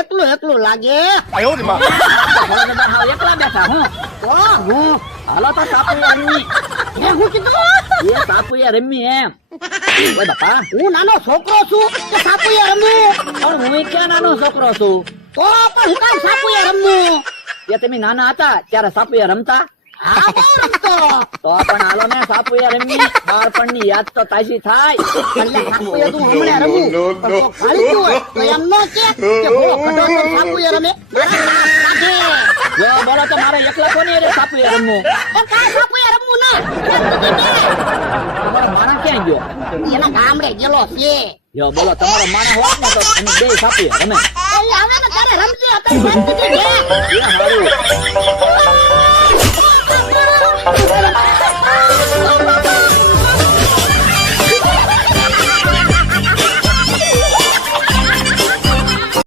એકલું એકલું લાગે. હાવ એકલા બેઠા હું તો હું હાલો તો સાપુએ રમી એ હું કીધું એ સાપુએ રમી એમ ઓય બાપા હું નાનો છોકરો છું કે સાપુએ રમવું? પણ હું ક્યાં નાનો છોકરો છું તો પણ હું કામ સાપુએ રમવું? એ તમે નાના હતા ત્યારે સાપુએ રમતા હા બહુ રમતો. તો પણ હાલો ને સાપુએ રમી બાળપણની યાદ તો તાજી થાય એટલે સાપુએ તું હમણાં રમવું પણ તો ખાલી ગયું હોય તો એમ નો કે બોલો ખડો તો સાપુએ રમે મારા હાથ કાઢે. જો બોલો તો મારે એકલા કોની રે સાપુએ રમવું એ કાંઈ સાપુએ રમવું ના. એમ કીધું ને. તમારો માણસ ક્યાં ગયો એના ગામડે ગયેલો છે. જો બોલો તમારો માણસ હોત ને તો અમે બે સાપુએ રમે એ આવે ને ત્યારે રમજે અત્યારે શાંતિથી એ હારું બે.